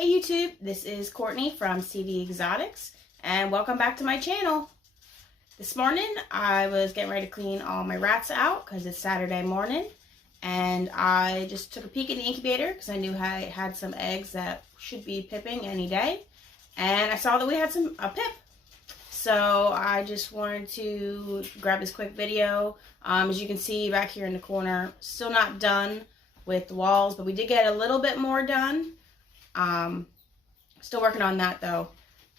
Hey YouTube, this is Courtney from CV Exotics and welcome back to my channel. This morning I was getting ready to clean all my rats out because it's Saturday morning, and I just took a peek in the incubator because I knew I had some eggs that should be pipping any day, and I saw that we had a pip. So I just wanted to grab this quick video. As you can see back here in the corner, still not done with the walls, but we did get a little bit more done. Still working on that though,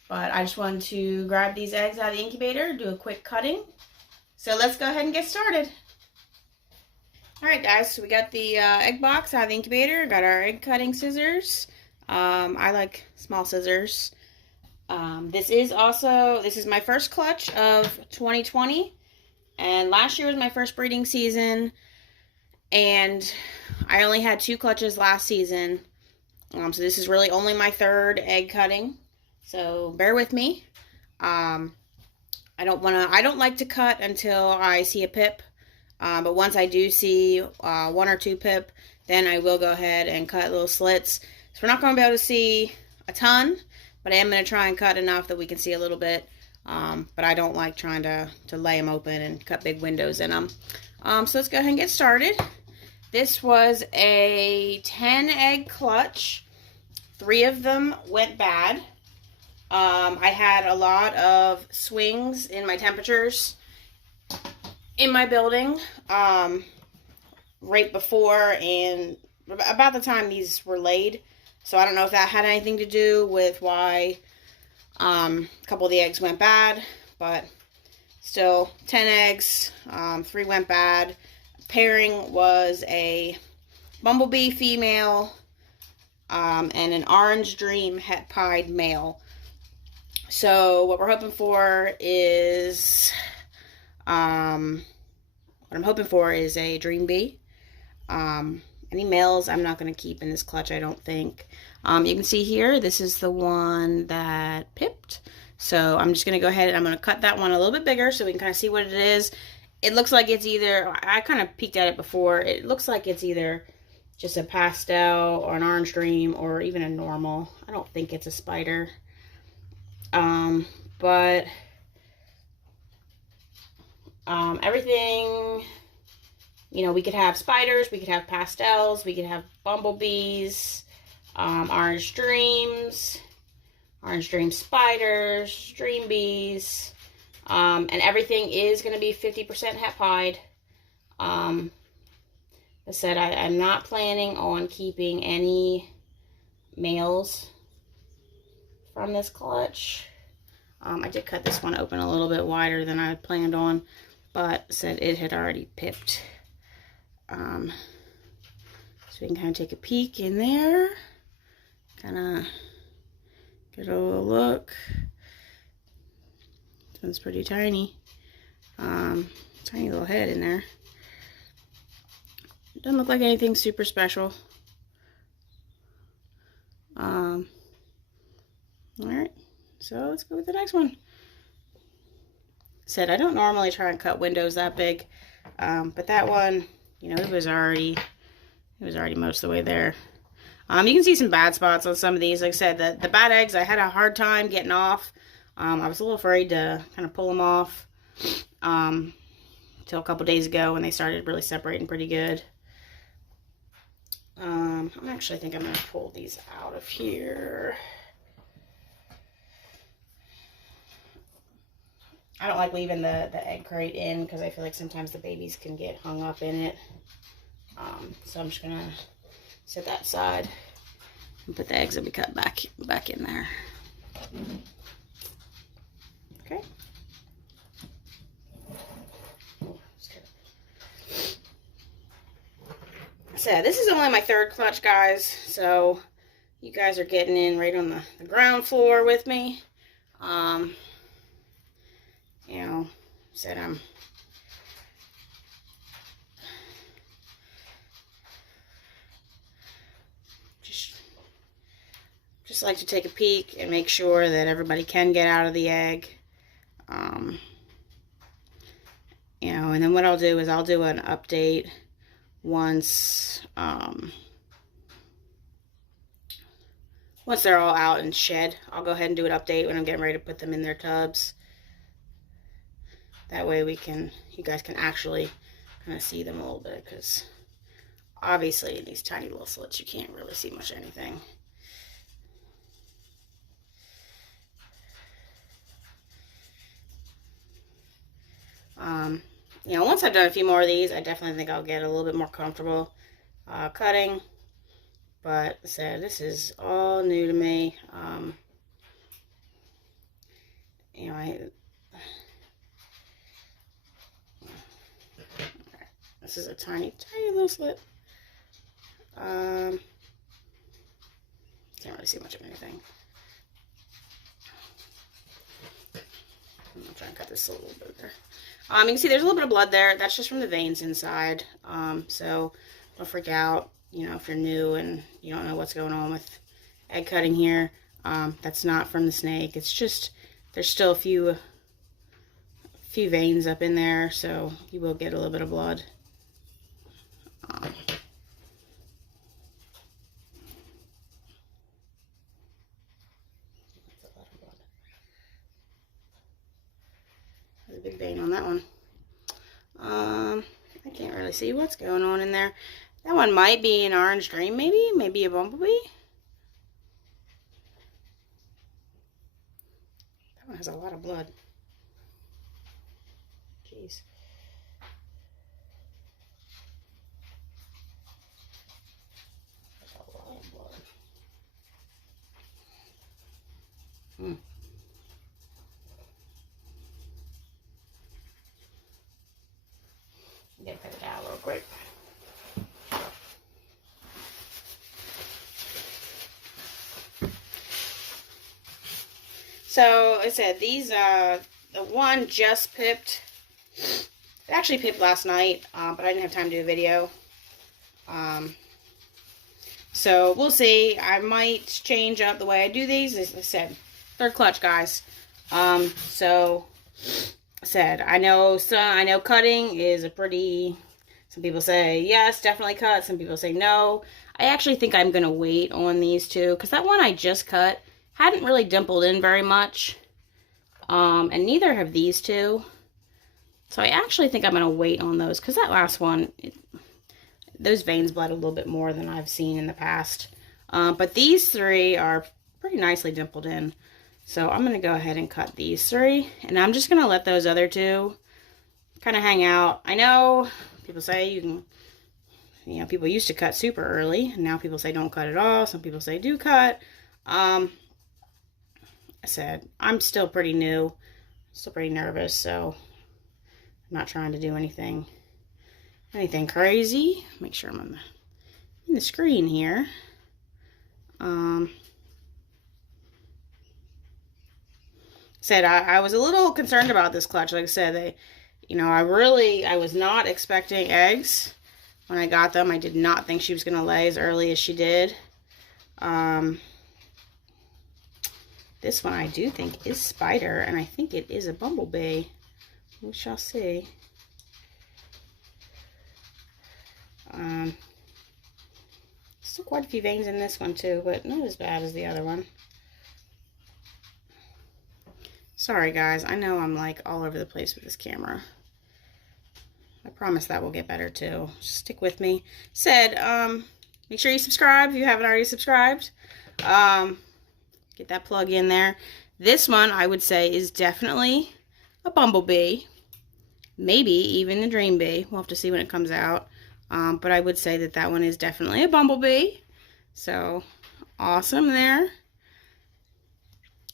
but I just wanted to grab these eggs out of the incubator, do a quick cutting. So let's go ahead and get started. Alright guys, so we got the egg box out of the incubator, got our egg cutting scissors. I like small scissors. This is my first clutch of 2020, and last year was my first breeding season, and I only had 2 clutches last season. So this is really only my third egg cutting, so bear with me. I don't like to cut until I see a pip, but once I do see 1 or 2 pip, then I will go ahead and cut little slits. So we're not going to be able to see a ton, but I am going to try and cut enough that we can see a little bit. But I don't like trying to lay them open and cut big windows in them. So let's go ahead and get started. This was a 10 egg clutch. 3 of them went bad. I had a lot of swings in my temperatures in my building right before and about the time these were laid. So I don't know if that had anything to do with why a couple of the eggs went bad, but still 10 eggs, 3 went bad. Pairing was a bumblebee female and an orange dream het pied male. So what we're hoping for is a dream bee. Any males I'm not going to keep in this clutch, I don't think. You can see here, this is the one that pipped. So I'm just going to go ahead and I'm going to cut that one a little bit bigger so we can kind of see what it is. It looks like it's either, I kind of peeked at it before, it looks like it's either just a pastel or an orange dream or even a normal. I don't think it's a spider. But everything, you know, we could have spiders, we could have pastels, we could have bumblebees, orange dream spiders, dream bees. And everything is going to be 50% het pied. I said I'm not planning on keeping any males from this clutch. I did cut this one open a little bit wider than I had planned on, but said it had already pipped. So we can kind of take a peek in there, kind of get a little look. This one's pretty tiny. Tiny little head in there. Doesn't look like anything super special. Alright, so let's go with the next one. Said I don't normally try and cut windows that big, but that one, you know, it was already most of the way there. You can see some bad spots on some of these. Like I said, the bad eggs, I had a hard time getting off. I was a little afraid to kind of pull them off until a couple days ago when they started really separating pretty good. I think I'm going to pull these out of here. I don't like leaving the egg crate in because I feel like sometimes the babies can get hung up in it. So I'm just going to set that aside and put the eggs that we cut back in there. Okay. So this is only my third clutch, guys, so you guys are getting in right on the ground floor with me. You know, said I'm just like to take a peek and make sure that everybody can get out of the egg. You know, and then what I'll do is I'll do an update once once they're all out and shed, I'll go ahead and do an update when I'm getting ready to put them in their tubs. That way you guys can actually kind of see them a little bit, because obviously in these tiny little slits you can't really see much of anything. You know, once I've done a few more of these, I definitely think I'll get a little bit more comfortable cutting. But I said, this is all new to me. You know, this is a tiny, tiny little slit. Can't really see much of anything. I'm gonna try and cut this a little bit there. You can see there's a little bit of blood there. That's just from the veins inside. So don't freak out, you know, if you're new and you don't know what's going on with egg cutting here. That's not from the snake. It's just, there's still a few veins up in there, so you will get a little bit of blood. There's a big vein on that one. I can't really see what's going on in there. That one might be an orange dream, maybe a bumblebee. That one has a lot of blood. Jeez. That's a lot of blood. Get cut it out real quick. So I said these the one just pipped. It actually pipped last night, but I didn't have time to do a video. So we'll see. I might change up the way I do these. As I said, third clutch, guys. So I said, I know cutting is a pretty, some people say yes, definitely cut. Some people say no. I actually think I'm going to wait on these two, because that one I just cut hadn't really dimpled in very much. And neither have these two. So I actually think I'm going to wait on those, because that last one, those veins bled a little bit more than I've seen in the past. But these three are pretty nicely dimpled in. So I'm going to go ahead and cut these three. And I'm just going to let those other two kind of hang out. I know people say you can, you know, people used to cut super early. And now people say don't cut at all. Some people say do cut. I said, I'm still pretty new. Still pretty nervous. So I'm not trying to do anything crazy. Make sure I'm in the screen here. Said I was a little concerned about this clutch. Like I said, I was not expecting eggs when I got them. I did not think she was going to lay as early as she did. This one I do think is spider, and I think it is a bumblebee. We shall see. Still quite a few veins in this one too, but not as bad as the other one. Sorry guys, I know I'm like all over the place with this camera. I promise that will get better too. Just stick with me. Said, make sure you subscribe if you haven't already subscribed. Get that plug in there. This one I would say is definitely a bumblebee. Maybe even a dream bee. We'll have to see when it comes out. But I would say that that one is definitely a bumblebee. So, awesome there.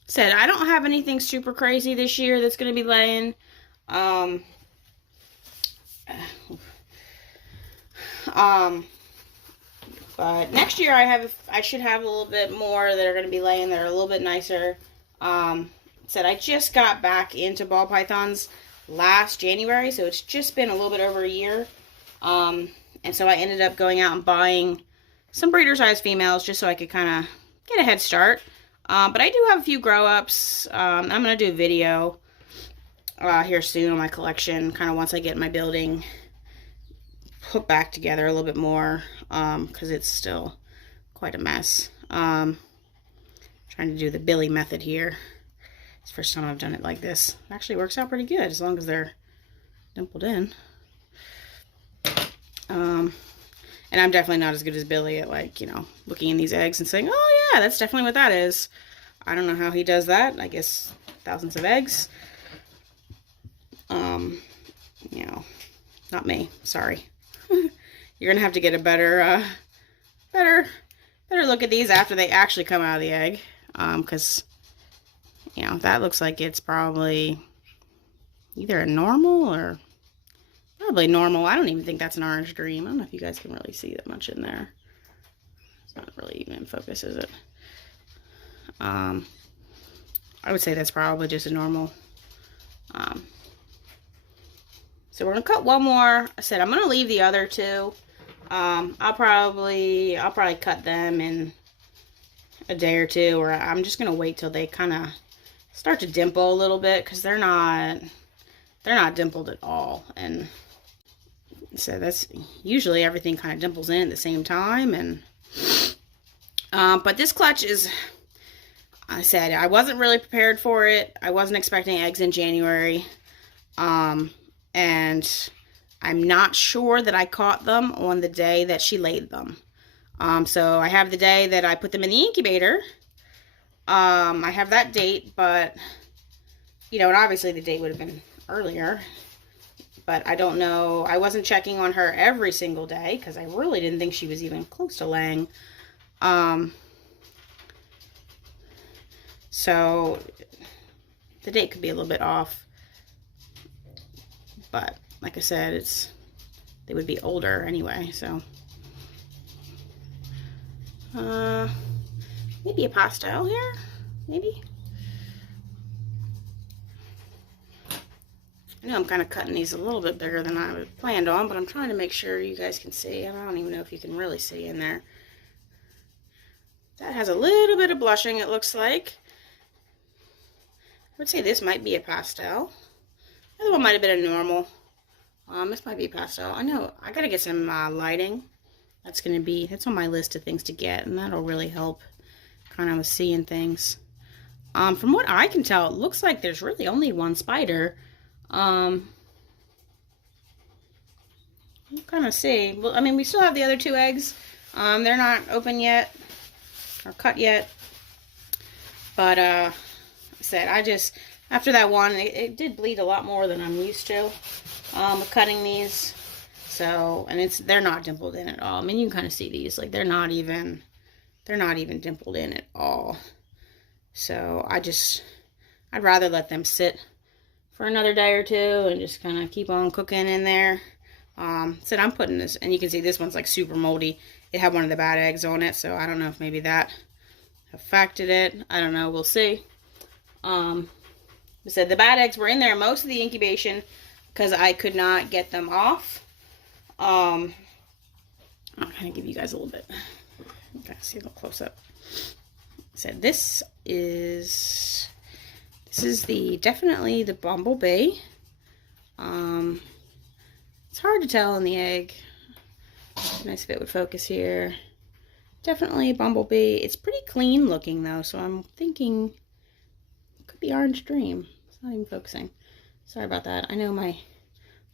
Said, I don't have anything super crazy this year that's going to be laying. But next year I should have a little bit more that are going to be laying that are a little bit nicer. Said, I just got back into ball pythons last January, so it's just been a little bit over a year. And so I ended up going out and buying some breeder size females just so I could kind of get a head start. But I do have a few grow-ups. I'm going to do a video here soon on my collection, kind of once I get my building put back together a little bit more, because it's still quite a mess. Trying to do the Billy method here. It's the first time I've done it like this. It actually works out pretty good as long as they're dimpled in. And I'm definitely not as good as Billy at, like, you know, looking in these eggs and saying, oh yeah, that's definitely what that is. I don't know how he does that. I guess thousands of eggs. You know, not me. Sorry. You're gonna have to get a better look at these after they actually come out of the egg. Because, you know, that looks like it's probably either a normal or probably normal. I don't even think that's an orange dream. I don't know if you guys can really see that much in there. It's not really even in focus, is it? I would say that's probably just a normal. So we're gonna cut one more. I said I'm gonna leave the other two. I'll probably cut them in a day or two, or I'm just gonna wait till they kind of start to dimple a little bit, because they're not dimpled at all. And so that's usually everything kind of dimples in at the same time. And but this clutch is, I said I wasn't really prepared for it. I wasn't expecting eggs in January. And I'm not sure that I caught them on the day that she laid them. So I have the day that I put them in the incubator. I have that date, but, you know, and obviously the date would have been earlier. But I don't know. I wasn't checking on her every single day because I really didn't think she was even close to laying. So the date could be a little bit off. But like I said, they would be older anyway, so maybe a pastel here, maybe. I know I'm kind of cutting these a little bit bigger than I planned on, but I'm trying to make sure you guys can see. I don't even know if you can really see in there. That has a little bit of blushing, it looks like. I would say this might be a pastel. The other one might have been a normal. This might be pastel. I know I gotta get some lighting. That's on my list of things to get, and that'll really help kind of with seeing things. From what I can tell, it looks like there's really only one spider. We'll kind of see. Well, I mean, we still have the other two eggs. They're not open yet or cut yet. But I said after that one, it did bleed a lot more than I'm used to with cutting these. So, and they're not dimpled in at all. I mean, you can kind of see these, like they're not even dimpled in at all. So I'd rather let them sit for another day or two and just kind of keep on cooking in there. So I'm putting this, and you can see this one's like super moldy. It had one of the bad eggs on it, so I don't know if maybe that affected it. I don't know. We'll see. I said the bad eggs were in there most of the incubation because I could not get them off. I'll kind of give you guys a little bit. Okay, see a little close up. I said this is definitely the bumblebee. It's hard to tell in the egg. Nice if it would focus here. Definitely a bumblebee. It's pretty clean looking though, so I'm thinking it could be Orange Dream. It's not even focusing. Sorry about that. I know my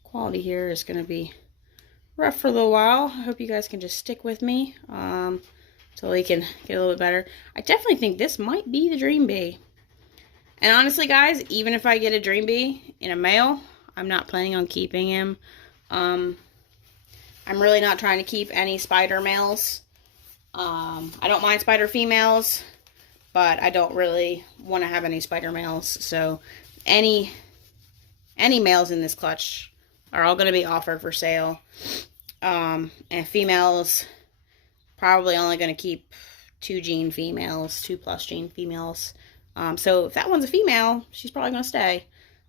quality here is going to be rough for a little while. I hope you guys can just stick with me so we can get a little bit better. I definitely think this might be the Dream Bee. And honestly, guys, even if I get a Dream Bee in a male, I'm not planning on keeping him. I'm really not trying to keep any spider males. I don't mind spider females, but I don't really want to have any spider males. So any males in this clutch are all going to be offered for sale. And females, probably only going to keep 2 plus gene females. So if that one's a female, she's probably going to stay.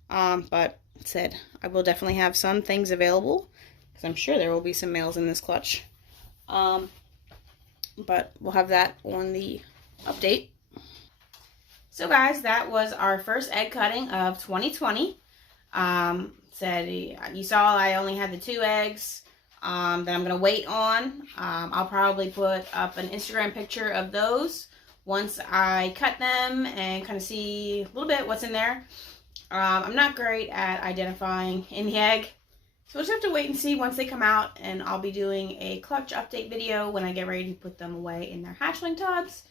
But said, I will definitely have some things available, because I'm sure there will be some males in this clutch. But we'll have that on the update. So guys, that was our first egg cutting of 2020. Said you saw I only had the 2 eggs that I'm going to wait on. I'll probably put up an Instagram picture of those once I cut them and kind of see a little bit what's in there. I'm not great at identifying in the egg, so we'll just have to wait and see once they come out, and I'll be doing a clutch update video when I get ready to put them away in their hatchling tubs.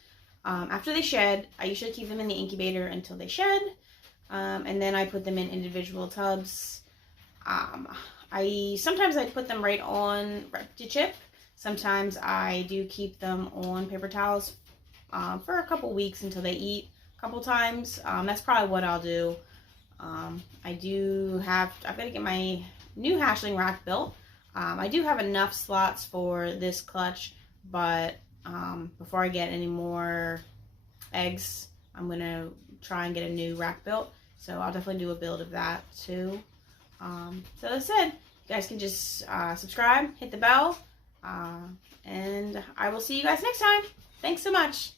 After they shed, I usually keep them in the incubator until they shed, and then I put them in individual tubs. Sometimes I put them right on Repti-Chip. Sometimes I do keep them on paper towels for a couple weeks until they eat a couple times. That's probably what I'll do. I've got to get my new hatchling rack built. I do have enough slots for this clutch, but before I get any more eggs, I'm going to try and get a new rack built. So I'll definitely do a build of that too. So as I said, you guys can just subscribe, hit the bell, and I will see you guys next time. Thanks so much.